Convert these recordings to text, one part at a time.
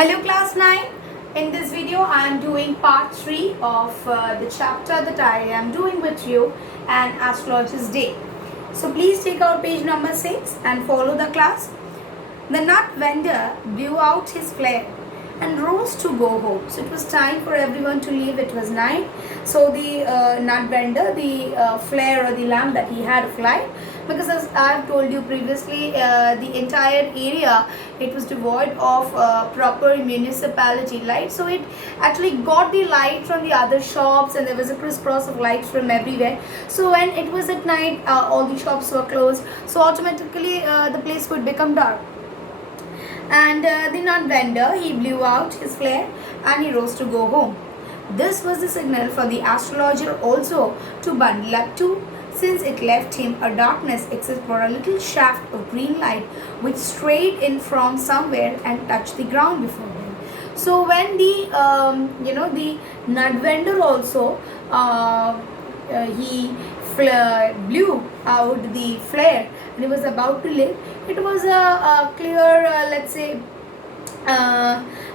Hello class 9. In this video I am doing part 3 of the chapter that I am doing with you, an astrologer's day. So please take out page number 6 and follow the class. The nut vendor blew out his flare and rose to go home. So it was time for everyone to leave. It was night. So the nut vendor, the flare or the lamp that he had of light, because as I have told you previously, the entire area, it was devoid of proper municipality light. So it actually got the light from the other shops, and there was a crisscross of lights from everywhere. So when it was at night, all the shops were closed. So automatically the place would become dark. And the nut vendor, he blew out his flare and he rose to go home. This was the signal for the astrologer also to bundle up too, since it left him a darkness except for a little shaft of green light which strayed in from somewhere and touched the ground before him. So when the nut vendor also he blew out the flare and he was about to leave, it was a clear let's say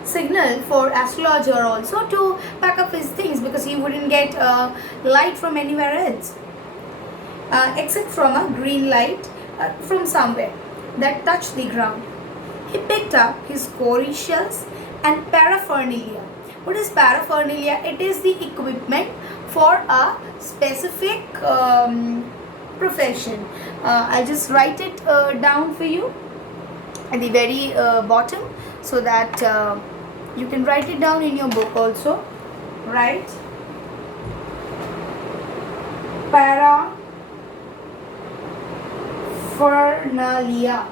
signal for astrologer also to pack up his things, because he wouldn't get light from anywhere else except from a green light from somewhere that touched the ground. He picked up his cowrie shells and paraphernalia. What is paraphernalia? It is the equipment for a specific profession. I'll just write it down for you at the very bottom, so that you can write it down in your book also. Right? Paraphernalia.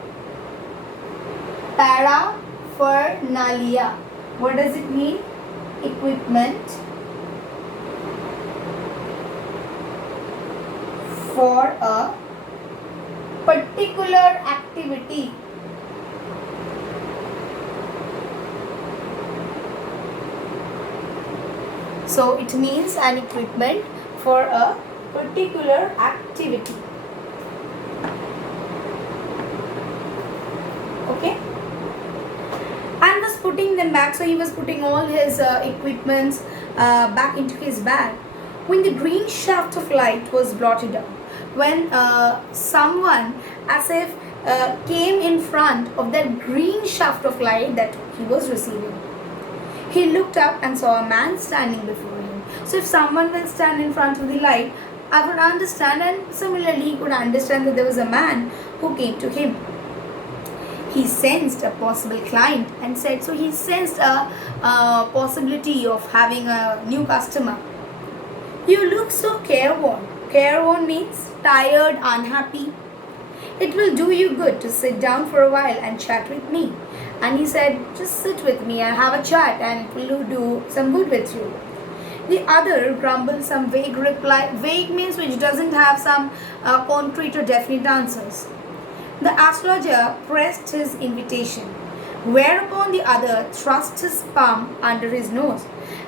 Paraphernalia. What does it mean? Equipment for a particular activity. So it means an equipment for a particular activity. Okay? And was putting them back. So he was putting all his equipments back into his bag when the green shaft of light was blotted out. When someone as if came in front of that green shaft of light that he was receiving. He looked up and saw a man standing before him. So if someone will stand in front of the light, I would understand, and similarly he could understand that there was a man who came to him. He sensed a possible client and said, so he sensed a possibility of having a new customer. You look so careworn. Careworn means tired, unhappy. It will do you good to sit down for a while and chat with me. And he said, just sit with me and have a chat, and it will do some good with you. The other grumbled some vague reply. Vague means which doesn't have some concrete or definite answers. The astrologer pressed his invitation, whereupon the other thrust his palm under his nose.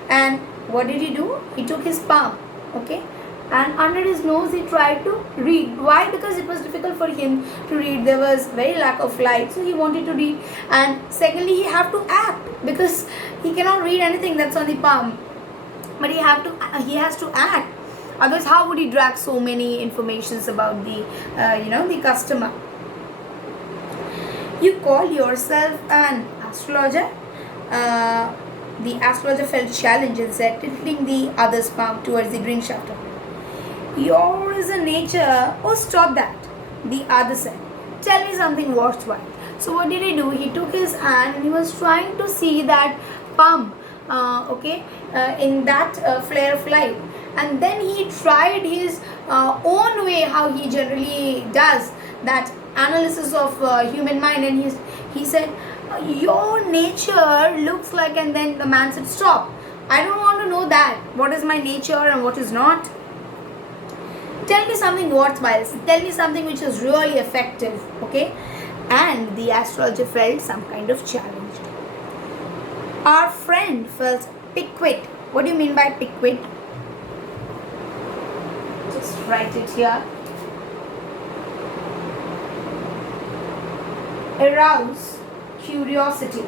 And what did he do? He took his palm, okay, and under his nose he tried to read. Why? Because it was difficult for him to read. There was very lack of light, so he wanted to read. And secondly, he had to act, because he cannot read anything that's on the palm, but he has to act. Otherwise, how would he drag so many informations about the the customer? You call yourself an astrologer? The astrologer felt challenged and said, tilting the other's palm towards the green shaft of light. Yours is a nature. Oh, stop that, the other said. Tell me something worthwhile. So what did he do? He took his hand and he was trying to see that palm, in that flare of light. And then he tried his own way, how he generally does that analysis of human mind, and he said, your nature looks like, and then the man said, stop, I don't want to know that. What is my nature and what is not? Tell me something worthwhile. Tell me something which is really effective. Okay? And the astrologer felt some kind of challenge. Our friend felt piqued. What do you mean by piqued? Just write it here. Arouse curiosity.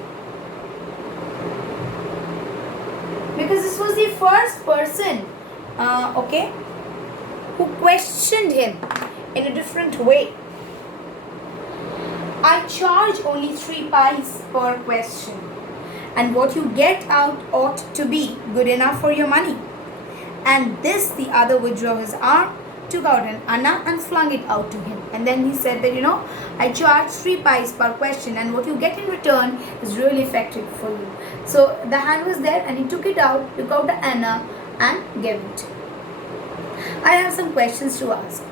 because this was the first person, okay, who questioned him in a different way. I charge only 3 pies per question, and what you get out ought to be good enough for your money. And this, the other withdrew his arm, took out an anna and flung it out to him. And then he said that, I charge 3 pies per question, and what you get in return is really effective for you. So the hand was there, and he took it out, took out the anna and gave it. I have some questions to ask.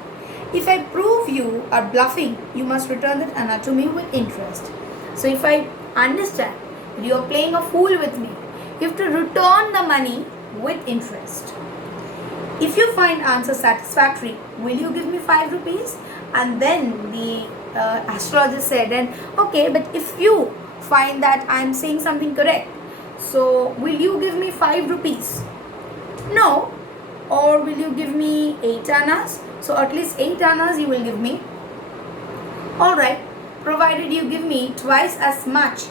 If I prove you are bluffing, you must return that anna to me with interest. So if I understand that you are playing a fool with me, you have to return the money with interest. If you find answer satisfactory, will you give me 5 rupees? And then the astrologer said, and okay, but if you find that I'm saying something correct, so will you give me 5 rupees? No. Or will you give me 8 annas? So at least 8 annas you will give me. Alright, provided you give me twice as much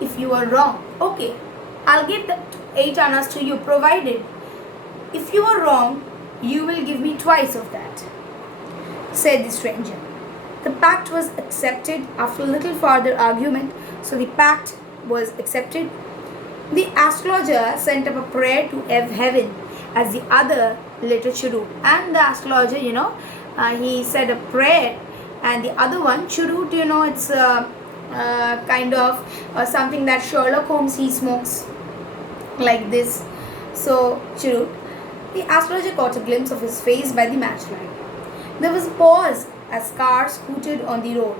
if you are wrong. Okay, I'll give the 8 annas to you, provided if you are wrong, you will give me twice of that, said the stranger. The pact was accepted after a little further argument. So the pact was accepted. The astrologer sent up a prayer to heaven as the other later churut. And the astrologer, he said a prayer, and the other one, churut, it's kind of something that Sherlock Holmes, he smokes like this. So, churut. The astrologer caught a glimpse of his face by the matchlight. There was a pause as cars hooted on the road.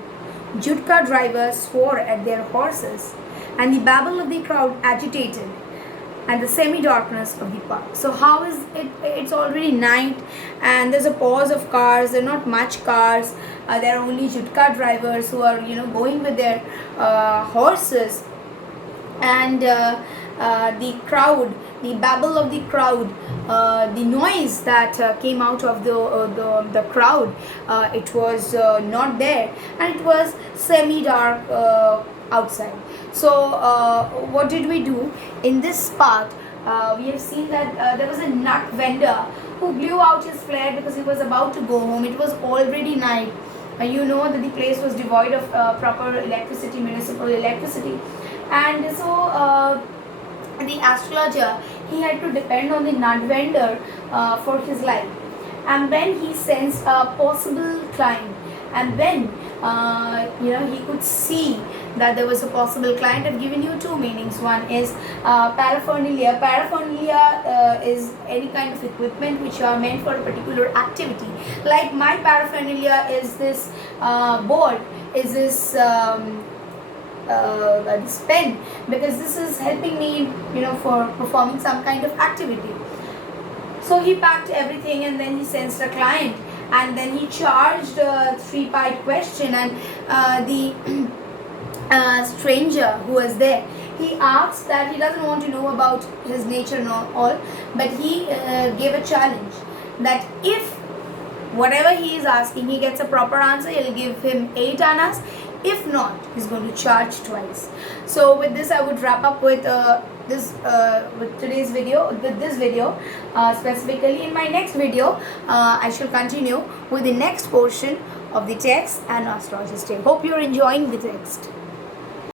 Jutka drivers swore at their horses, and the babble of the crowd agitated and the semi-darkness of the park. So how is it? It's already night, and there's a pause of cars. There are not much cars. There are only Jutka drivers who are, going with their horses, and the crowd, the babble of the crowd, the noise that came out of the crowd, it was not there, and it was semi-dark outside. So what did we do in this part? We have seen that there was a nut vendor who blew out his flare because he was about to go home. It was already night. You know that the place was devoid of proper electricity, municipal electricity, and so the astrologer, he had to depend on the nut vendor for his life. And when he sensed a possible client, and when he could see that there was a possible client, I've given you 2 meanings. One is paraphernalia. Paraphernalia is any kind of equipment which are meant for a particular activity. Like my paraphernalia is this board, is this pen, because this is helping me for performing some kind of activity. So he packed everything, and then he sensed a client, and then he charged a 3-pied question, and the stranger who was there, he asked that he doesn't want to know about his nature and all, but he gave a challenge that if whatever he is asking, he gets a proper answer, he'll give him 8 annas. If not, he's going to charge twice. So with this, I would wrap up with with today's video, with this video specifically. In my next video, I shall continue with the next portion of the text and astrologer's tale. Hope you're enjoying the text.